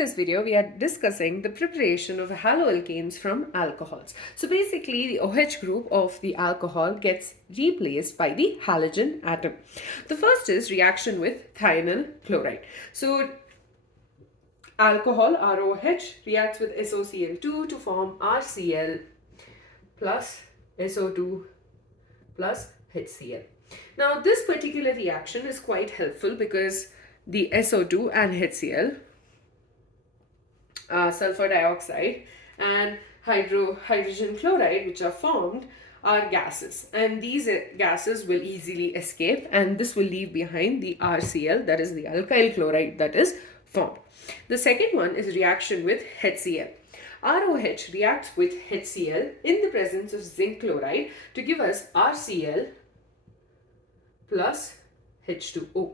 this video, we are discussing the preparation of haloalkanes from alcohols. So basically, the OH group of the alcohol gets replaced by the halogen atom. The first is reaction with thionyl chloride. So alcohol, ROH, reacts with SOCl2 to form RCl plus SO2 plus HCl. Now, this particular reaction is quite helpful because the SO2 and HCl, sulfur dioxide and hydrogen chloride, which are formed, are gases, and these gases will easily escape, and this will leave behind the RCl, that is the alkyl chloride that is formed. The second one is reaction with HCl. ROH reacts with HCl in the presence of zinc chloride to give us RCl plus H2O.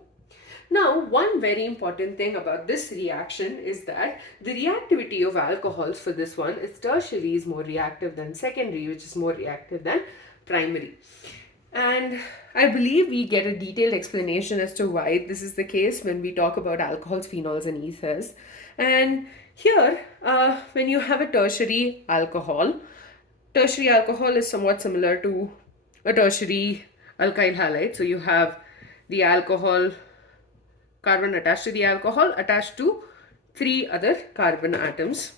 Now, one very important thing about this reaction is that the reactivity of alcohols for this one is tertiary is more reactive than secondary, which is more reactive than primary. And I believe we get a detailed explanation as to why this is the case when we talk about alcohols, phenols, and ethers. And here, when you have a tertiary alcohol is somewhat similar to a tertiary alkyl halide. So you have the alcohol carbon attached to the alcohol attached to 3 other carbon atoms.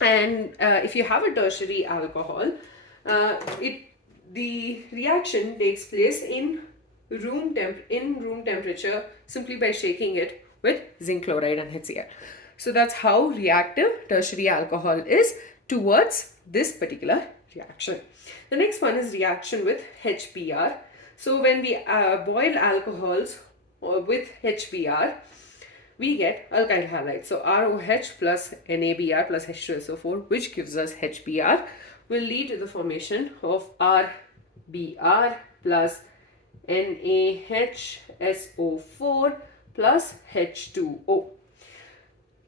And if you have a tertiary alcohol, the reaction takes place in room temperature simply by shaking it with zinc chloride and HCl. So that's how reactive tertiary alcohol is towards this particular reaction. The next one is reaction with HBr. So when we boil alcohols with HBr, we get alkyl halide. So ROH plus NABr plus H2SO4, which gives us HBr, will lead to the formation of RBr plus NaHSO4 plus H2O.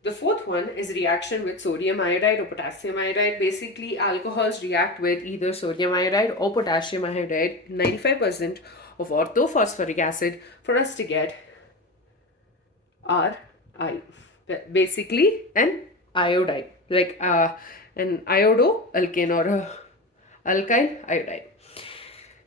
The fourth one is reaction with sodium iodide or potassium iodide. Basically, alcohols react with either sodium iodide or potassium iodide, 95% of orthophosphoric acid, for us to get Ri. Basically, an iodide, like an iodoalkane or a alkyl iodide.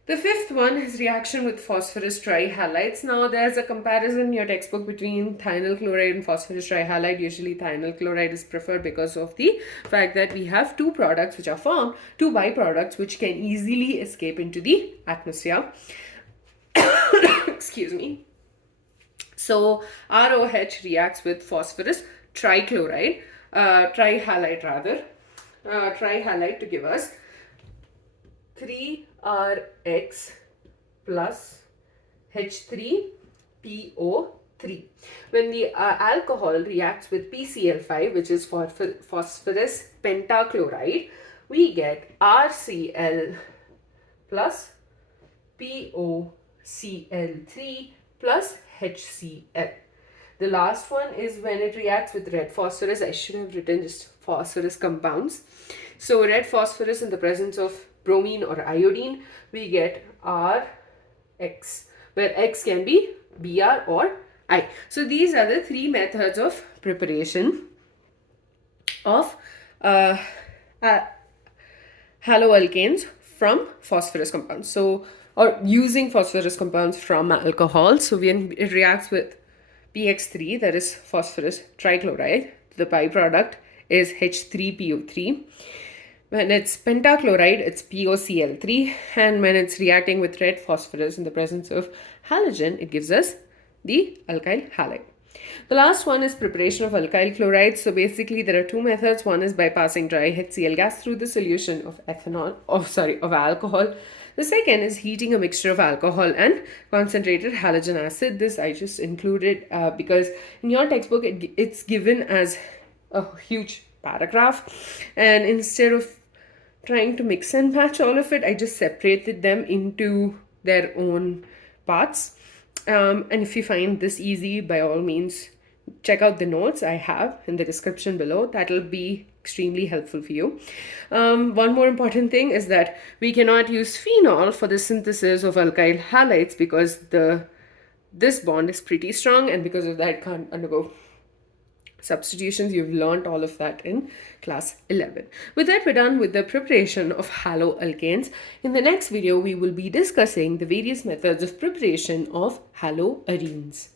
The fifth one is reaction with phosphorus trihalides. Now, there's a comparison in your textbook between thionyl chloride and phosphorus trihalide. Usually, thionyl chloride is preferred because of the fact that we have 2 products which are formed, 2 byproducts which can easily escape into the atmosphere. Excuse me. So, ROH reacts with phosphorus trihalide to give us 3Rx plus H3PO3. When the alcohol reacts with PCl5, which is phosphorus pentachloride, we get RCl plus POCl3 plus HCl. The last one is when it reacts with red phosphorus. I should have written just phosphorus compounds. So red phosphorus in the presence of bromine or iodine, we get Rx, where X can be Br or I. So these are the 3 methods of preparation of haloalkanes from phosphorus compounds. So, or using phosphorus compounds from alcohol. So when it reacts with PX3, that is phosphorus trichloride, the byproduct is H3PO3. When it's pentachloride, it's POCl3, and when it's reacting with red phosphorus in the presence of halogen, it gives us the alkyl halide. The last one is preparation of alkyl chloride. So basically, there are 2 methods. One is by passing dry HCl gas through the solution of alcohol. The second is heating a mixture of alcohol and concentrated halogen acid. This I just included because in your textbook, it's given as a huge paragraph, and instead of trying to mix and match all of it, I just separated them into their own parts. And if you find this easy, by all means, check out the notes I have in the description below. That'll be extremely helpful for you. One more important thing is that we cannot use phenol for the synthesis of alkyl halides because this bond is pretty strong, and because of that it can't undergo substitutions. You've learned all of that in class 11. With that, we're done with the preparation of haloalkanes. In the next video, we will be discussing the various methods of preparation of haloarenes.